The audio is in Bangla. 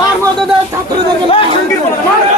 তার মধ্যে ছাত্রদেরকে বাংলা